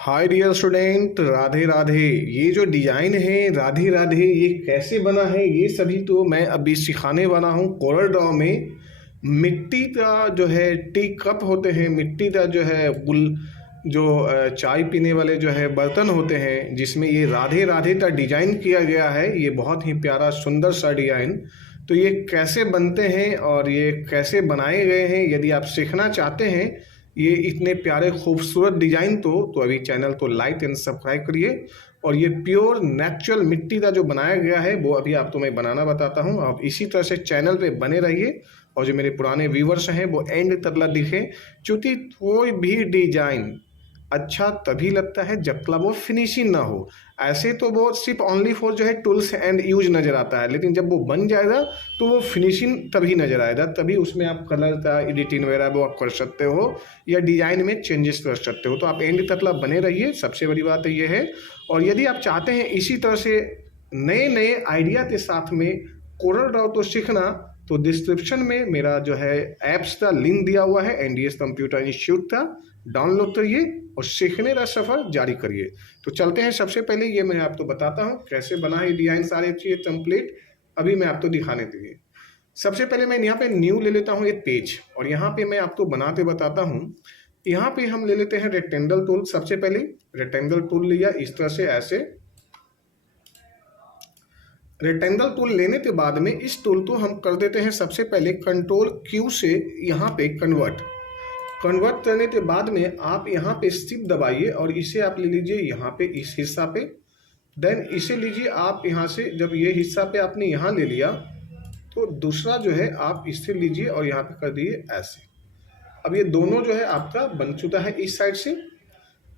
हाय dear student, Radhe Radhe. ये जो design है राधे राधे, ये कैसे बना है ये सभी तो मैं अभी सिखाने वाला हूँ। कोरल ड्रॉ में मिट्टी का जो है टी कप होते हैं, मिट्टी का जो है जो चाय पीने वाले जो है बर्तन होते हैं, जिसमें ये राधे राधे का डिजाइन किया गया है। ये बहुत ही प्यारा सुंदर सा डिजाइन। तो ये कैसे बनते हैं और ये कैसे बनाए गए हैं, यदि आप सीखना चाहते हैं ये इतने प्यारे खूबसूरत डिजाइन तो अभी चैनल को लाइक एंड सब्सक्राइब करिए। और ये प्योर नेचुरल मिट्टी का जो बनाया गया है वो अभी आपको मैं बनाना बताता हूँ। आप इसी तरह से चैनल पे बने रहिए और जो मेरे पुराने व्यूवर्स हैं वो एंड तक दिखें, क्योंकि कोई भी डिजाइन अच्छा तभी लगता है जब तक वो फिनिशिंग ना हो। ऐसे तो वो सिर्फ ओनली फॉर जो है टूल्स एंड यूज नज़र आता है, लेकिन जब वो बन जाएगा तो वो फिनिशिंग तभी नज़र आएगा, तभी उसमें आप कलर का एडिटिंग वगैरह वो आप कर सकते हो या डिज़ाइन में चेंजेस कर सकते हो। तो आप एंड तक बने रहिए, सबसे बड़ी बात ये है। और यदि आप चाहते हैं इसी तरह से नए नए आइडिया के साथ में कोरल ड्रॉ तो सीखना, तो डिस्क्रिप्शन में मेरा जो है ऐप्स का लिंक दिया हुआ है, एनडीएस कंप्यूटर इंस्टीट्यूट का। डाउनलोड करिए और सीखने का सफ़र जारी करिए। तो चलते हैं। सबसे पहले ये मैं आपको बताता हूँ कैसे बना है डिज़ाइन, सारे चीज़ टेम्पलेट अभी मैं आपको दिखाने के लिए। सबसे पहले मैं यहाँ पे न्यू ले लेता हूँ एक पेज, और यहाँ पे मैं आपको बनाते बताता हूँ। यहाँ पे हम ले लेते हैं रेक्टेंगल टूल। सबसे पहले रेक्टेंगल टूल लिया इस तरह से, ऐसे रेक्टेंगल टूल लेने के बाद में इस टूल को हम कर देते हैं सबसे पहले कंट्रोल क्यू से यहाँ पे कन्वर्ट करने के बाद में आप यहाँ पे शिफ्ट दबाइए और इसे आप ले लीजिए यहाँ पे इस हिस्सा पे। देन इसे लीजिए आप यहाँ से, जब ये हिस्सा पे आपने यहाँ ले लिया तो दूसरा जो है आप इससे लीजिए और यहाँ पे कर दिए ऐसे। अब ये दोनों जो है आपका बन चुका है इस साइड से।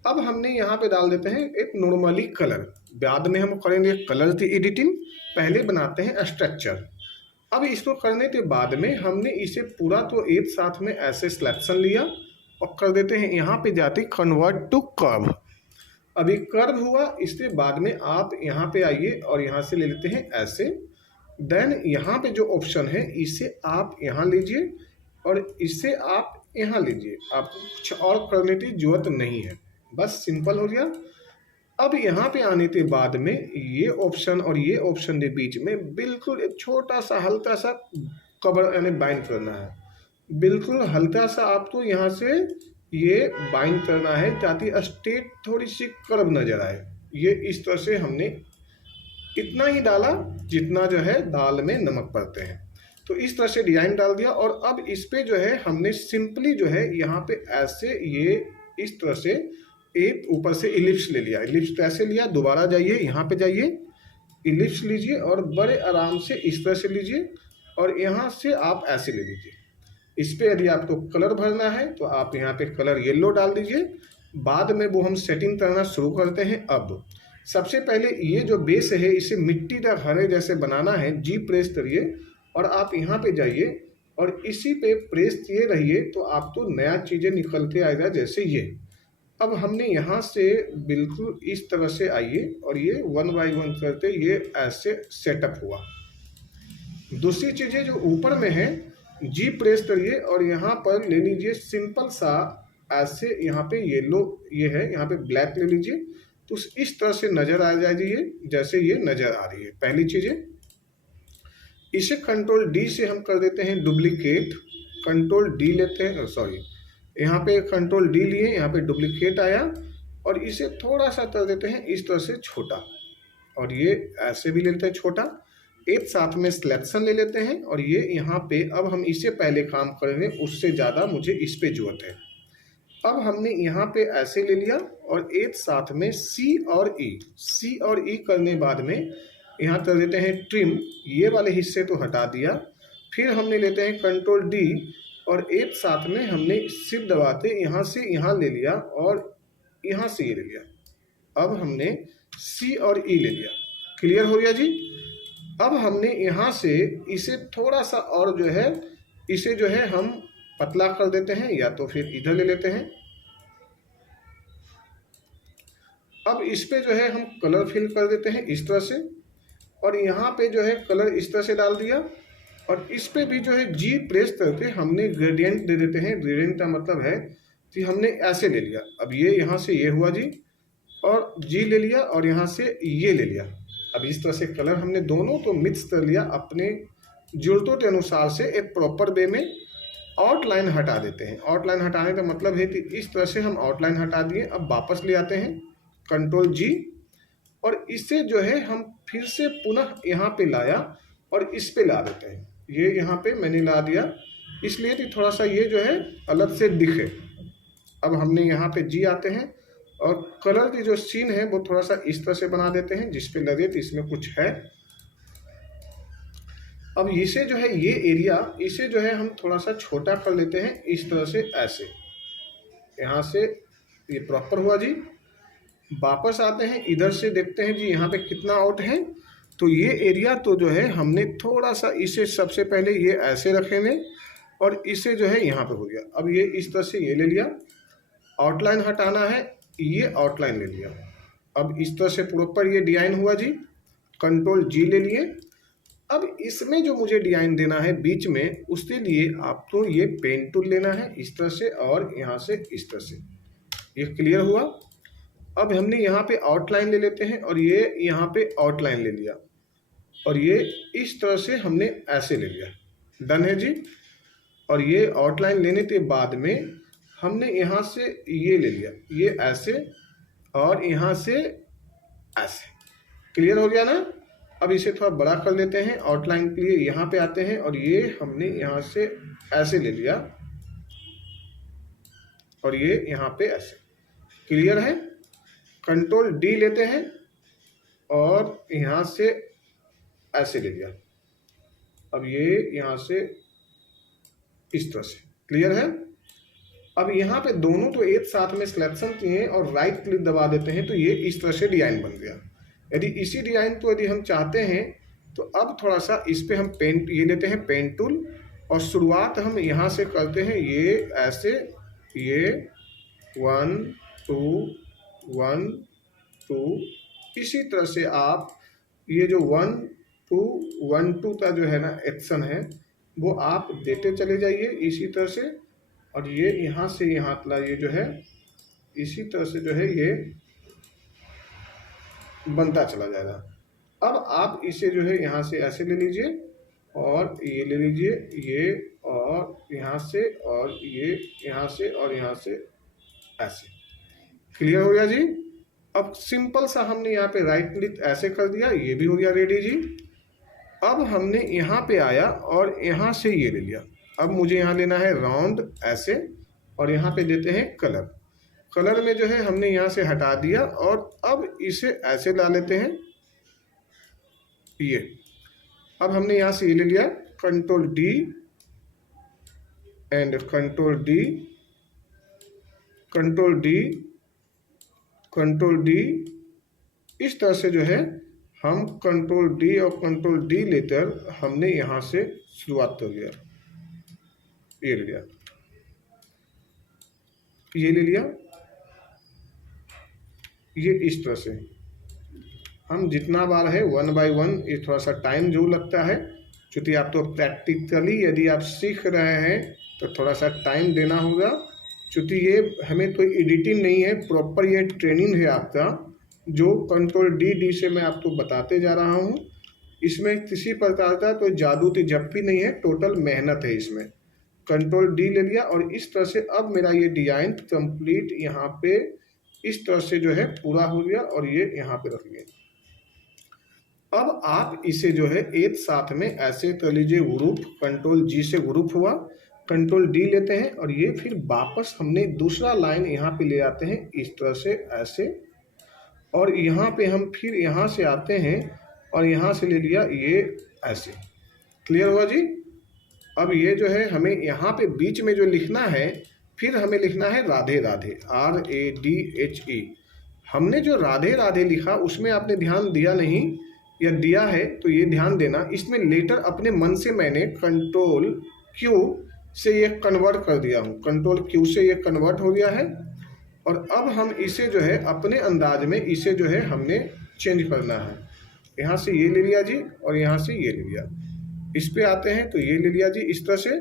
अब हमने यहाँ पे डाल देते हैं एक नॉर्मली कलर, बाद में हम करेंगे कलर की एडिटिंग, पहले बनाते हैं स्ट्रक्चर। अब इसको करने के बाद में हमने इसे पूरा तो एक साथ में ऐसे सिलेक्शन लिया और कर देते हैं यहाँ पे जाते कन्वर्ट टू कर्व। अभी कर्व हुआ, इसके बाद में आप यहाँ पे आइए और यहाँ से ले लेते हैं ऐसे। देन यहाँ पे जो ऑप्शन है इसे आप यहाँ लीजिए और इसे आप यहाँ लीजिए। आपको कुछ और करने की जरूरत नहीं है, बस सिंपल हो गया। अब यहाँ पे आने के बाद में ये ऑप्शन और ये ऑप्शन के बीच में बिल्कुल एक छोटा सा हल्का सा कवर यानी बाइंड करना है। बिल्कुल हल्का सा आपको यहाँ से ये बाइंड करना है ताकि स्ट्रेट थोड़ी सी कर्व नजर आए। ये इस तरह से हमने इतना ही डाला जितना जो है दाल में नमक पड़ते हैं। तो इस तरह से डिजाइन डाल दिया और अब इस पे जो है हमने सिंपली जो है यहाँ पे ऐसे ये इस तरह से एक ऊपर से इलिप्स ले लिया। इलिप्स तो ऐसे लिया, दोबारा जाइए यहाँ पे जाइए, इलिप्स लीजिए और बड़े आराम से इस तरह से लीजिए और यहाँ से आप ऐसे ले लीजिए। इस पे यदि आपको कलर भरना है तो आप यहाँ पे कलर येलो डाल दीजिए, बाद में वो हम सेटिंग करना शुरू करते हैं। अब सबसे पहले ये जो बेस है इसे मिट्टी का घड़े जैसे बनाना है। जी प्रेस करिए और आप यहाँ पे जाइए और इसी पे प्रेस किए रहिए तो आपको नया चीज़ें निकल के आएगा, जैसे ये। अब हमने यहाँ से बिल्कुल इस तरह से आइए और ये 1 बाय 1 करते ये ऐसे सेटअप हुआ। दूसरी चीज़ें जो ऊपर में है, जी प्रेस करिए और यहाँ पर ले लीजिए सिंपल सा ऐसे, यहाँ पे येलो ये है, यहाँ पे ब्लैक ले लीजिए तो इस तरह से नज़र आ जाइए जैसे ये नज़र आ रही है। पहली चीज़ें इसे कंट्रोल डी से हम कर देते हैं डुप्लीकेट। कंट्रोल डी लेते हैं, सॉरी यहाँ पे कंट्रोल डी लिए, यहाँ पे डुप्लीकेट आया और इसे थोड़ा सा कर देते हैं इस तरह से छोटा, और ये ऐसे भी लेते हैं छोटा। एक साथ में सिलेक्शन ले लेते हैं और ये यहाँ पे अब हम इससे पहले काम करेंगे, उससे ज़्यादा मुझे इस पे जरूरत है। अब हमने यहाँ पे ऐसे ले लिया और एक साथ में सी और ई करने बाद में यहाँ कर देते हैं ट्रिम। ये वाले हिस्से तो हटा दिया। फिर हमने लेते हैं कंट्रोल डी और एक साथ में हमने शिफ्ट दबाते यहाँ से यहाँ ले लिया और यहाँ से ये ले लिया। अब हमने सी और ई ले लिया। क्लियर हो गया जी। अब हमने यहाँ से इसे थोड़ा सा और जो है इसे जो है हम पतला कर देते हैं, या तो फिर इधर ले लेते हैं। अब इस पे जो है हम कलर फिल कर देते हैं इस तरह से, और यहाँ पे जो है कलर इस तरह से डाल दिया और इस पे भी जो है जी प्रेस करके हमने ग्रेडियंट दे देते हैं। ग्रेडियंट का मतलब है कि हमने ऐसे ले लिया। अब ये यहाँ से ये हुआ जी, और जी ले लिया और यहाँ से ये ले लिया। अब इस तरह से कलर हमने दोनों को मिक्स कर लिया अपने जरूरतों के अनुसार से एक प्रॉपर वे में। आउटलाइन हटा देते हैं। आउटलाइन हटाने का मतलब है कि इस तरह से हम आउटलाइन हटा दिए। अब वापस ले आते हैं कंट्रोल जी और इसे जो है हम फिर से पुनः यहाँ पे लाया और इस पे ला देते हैं। ये यहाँ पे मैंने ला दिया इसलिए कि थोड़ा सा ये जो है अलग से दिखे। अब हमने यहाँ पे जी आते हैं और कलर की जो सीन है वो थोड़ा सा इस तरह से बना देते हैं जिस पे लगे तो इसमें कुछ है। अब इसे जो है ये एरिया इसे जो है हम थोड़ा सा छोटा कर लेते हैं इस तरह से, ऐसे यहाँ से ये प्रॉपर हुआ जी। वापस आते हैं इधर से देखते हैं जी यहाँ पे कितना आउट है। तो ये एरिया तो जो है हमने थोड़ा सा इसे सबसे पहले ये ऐसे रखेंगे और इसे जो है यहाँ पे हो गया। अब ये इस तरह से ये ले लिया, आउटलाइन हटाना है, ये आउटलाइन ले लिया। अब इस तरह से प्रॉपर ये डिजाइन हुआ जी। कंट्रोल जी ले लिए। अब इसमें जो मुझे डिजाइन देना है बीच में, उसके लिए आपको ये पेन टूल लेना है इस तरह से और यहाँ से इस तरह से। ये क्लियर हुआ। अब हमने यहाँ पे आउटलाइन ले लेते हैं और ये यहाँ पे आउटलाइन ले लिया और ये इस तरह से हमने ऐसे ले लिया। डन है जी। और ये आउटलाइन लेने के बाद में हमने यहाँ से ये ले लिया, ये ऐसे और यहाँ से ऐसे। क्लियर हो गया ना। अब इसे थोड़ा बड़ा कर लेते हैं आउटलाइन के लिए। यहाँ पे आते हैं और ये हमने यहाँ से ऐसे ले लिया और ये यहाँ पे ऐसे। क्लियर है। कंट्रोल डी लेते हैं और यहाँ से ऐसे ले लिया। अब ये यहाँ से इस तरह से। क्लियर है। अब यहाँ पे दोनों तो एक साथ में सिलेक्शन किए और राइट क्लिक दबा देते हैं तो ये इस तरह से डिजाइन बन गया। यदि इसी डिजाइन को यदि हम चाहते हैं तो अब थोड़ा सा इस पे हम पेन ये लेते हैं पेन टूल और शुरुआत हम यहाँ से करते हैं ये ऐसे, ये 1 2 1 2। इसी तरह से आप ये जो 1 2 1 2 का जो है ना एक्शन है वो आप देते चले जाइए इसी तरह से। और ये यहाँ से यहाँ तला ये जो है इसी तरह से जो है ये बनता चला जाएगा। अब आप इसे जो है यहाँ से ऐसे ले लीजिए और ये ले लीजिए, ये और यहाँ से और ये यहाँ से और यहाँ से ऐसे। क्लियर हो गया जी। अब सिंपल सा हमने यहाँ पे राइट क्लिक ऐसे कर दिया, ये भी हो गया रेडी जी। अब हमने यहाँ पे आया और यहाँ से ये ले लिया। अब मुझे यहाँ लेना है राउंड ऐसे और यहाँ पे देते हैं कलर। कलर में जो है हमने यहाँ से हटा दिया और अब इसे ऐसे ला लेते हैं ये। अब हमने यहाँ से ये ले लिया control D and control D, control D, control D. इस तरह से जो है हम कंट्रोल डी और कंट्रोल डी लेकर हमने यहाँ से शुरुआत कर दिया। ये ले लिया, ये ले लिया, ये इस तरह से हम जितना बार है 1 बाय 1। ये थोड़ा सा टाइम जो लगता है क्योंकि आप तो प्रैक्टिकली यदि आप सीख रहे हैं तो थोड़ा सा टाइम देना होगा क्योंकि ये हमें कोई एडिटिंग नहीं है, प्रॉपर ये ट्रेनिंग है आपका जो कंट्रोल डी से मैं आपको बताते जा रहा हूँ। इसमें किसी प्रकार का कोई जादू की झप्पी नहीं है, टोटल मेहनत है इसमें। कंट्रोल डी ले लिया और इस तरह से अब मेरा ये डिजाइन कंप्लीट यहाँ पे इस तरह से जो है पूरा हो गया और ये यहाँ पे रख लिया। अब आप इसे जो है एक साथ में ऐसे कर लीजिए ग्रुप। कंट्रोल जी से ग्रुप हुआ, कंट्रोल डी लेते हैं और ये फिर वापस हमने दूसरा लाइन यहाँ पे ले आते हैं इस तरह से ऐसे। और यहाँ पे हम फिर यहाँ से आते हैं और यहाँ से ले लिया ये ऐसे। क्लियर हुआ जी। अब ये जो है हमें यहाँ पे बीच में जो लिखना है फिर हमें लिखना है राधे राधे, RADHE। हमने जो राधे राधे लिखा उसमें आपने ध्यान दिया नहीं या दिया है तो ये ध्यान देना। इसमें लेटर अपने मन से मैंने कंट्रोल Q से ये कन्वर्ट कर दिया हूँ, कंट्रोल Q से ये कन्वर्ट हो गया है। और अब हम इसे जो है अपने अंदाज में इसे जो है हमने चेंज करना है। यहाँ से ये ले लिया जी और यहाँ से ये ले लिया। इस पे आते हैं तो ये ले लिया जी इस तरह से।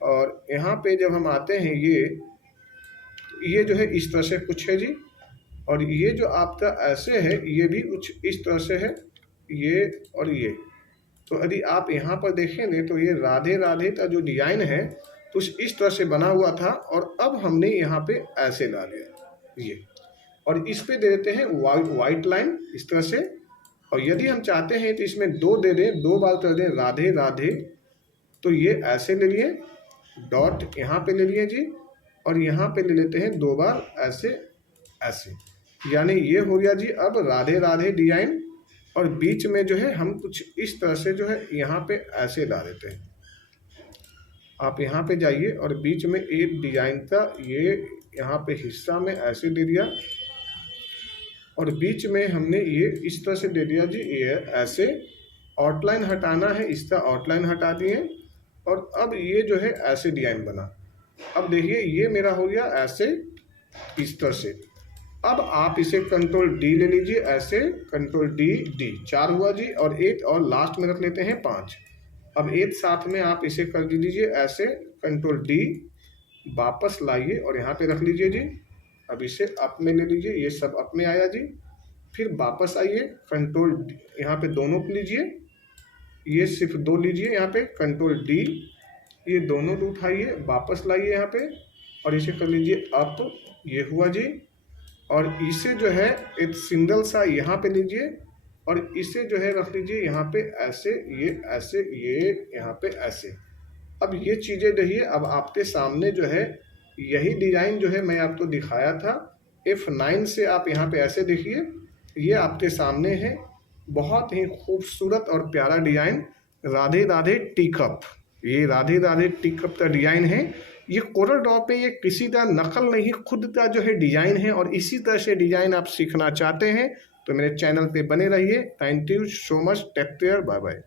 और यहाँ पे जब हम आते हैं ये जो है इस तरह से कुछ है जी। और ये जो आपका ऐसे है ये भी कुछ इस तरह से है, ये और ये। तो यदि आप यहाँ पर देखेंगे तो ये राधे राधे का जो डिजाइन है तो इस तरह से बना हुआ था, और अब हमने यहाँ पे ऐसे ला लिया ये, और इस पे दे देते हैं वाइट लाइन इस तरह से। और यदि हम चाहते हैं तो इसमें 2 दे दें, 2 बार कर दें राधे राधे, तो ये ऐसे ले लिए, डॉट यहाँ पे ले लिए जी, और यहाँ पे ले लेते हैं 2 बार ऐसे ऐसे, यानी ये हो गया जी अब राधे राधे डिजाइन। और बीच में जो है हम कुछ इस तरह से जो है यहाँ पे ऐसे ला देते हैं। आप यहाँ पे जाइए और बीच में एक डिजाइन का ये यहाँ पे हिस्सा में ऐसे दे दिया, और बीच में हमने ये इस तरह से दे दिया जी, ये ऐसे। आउटलाइन हटाना है, इसका आउटलाइन हटा दिए, और अब ये जो है ऐसे डिजाइन बना। अब देखिए ये मेरा हो गया ऐसे इस तरह से। अब आप इसे कंट्रोल डी ले लीजिए, ऐसे कंट्रोल डी डी, 4 हुआ जी, और 8 और लास्ट में रख लेते हैं 5। अब एक साथ में आप इसे कर दीजिए ऐसे, कंट्रोल डी, वापस लाइए और यहाँ पे रख लीजिए जी। अब इसे अप में ले लीजिए, ये सब अप में आया जी। फिर वापस आइए, कंट्रोल यहाँ पे दोनों को लीजिए, ये सिर्फ 2 लीजिए यहाँ पे, कंट्रोल डी, ये दोनों को उठाइए वापस लाइए यहाँ पे, और इसे कर लीजिए अप, ये हुआ जी। और इसे जो है एक सिंगल सा यहाँ पे लीजिए, और इसे जो है रख लीजिए यहाँ पे ऐसे, ये ऐसे, ये यहाँ पे ऐसे। अब ये चीज़ें रहिए, अब आपके सामने जो है यही डिज़ाइन जो है मैं आपको दिखाया था, F9 से आप यहाँ पे ऐसे देखिए, ये आपके सामने है। बहुत ही खूबसूरत और प्यारा design Radhe Radhe tea cup, ये राधे राधे टी कप का डिज़ाइन है। ये कोरल ड्रॉ पे ये किसी का नकल नहीं, खुद का जो है डिज़ाइन है। और इसी तरह से डिज़ाइन आप सीखना चाहते हैं तो मेरे चैनल पे बने रहिए। Thank you so much, take care, bye bye.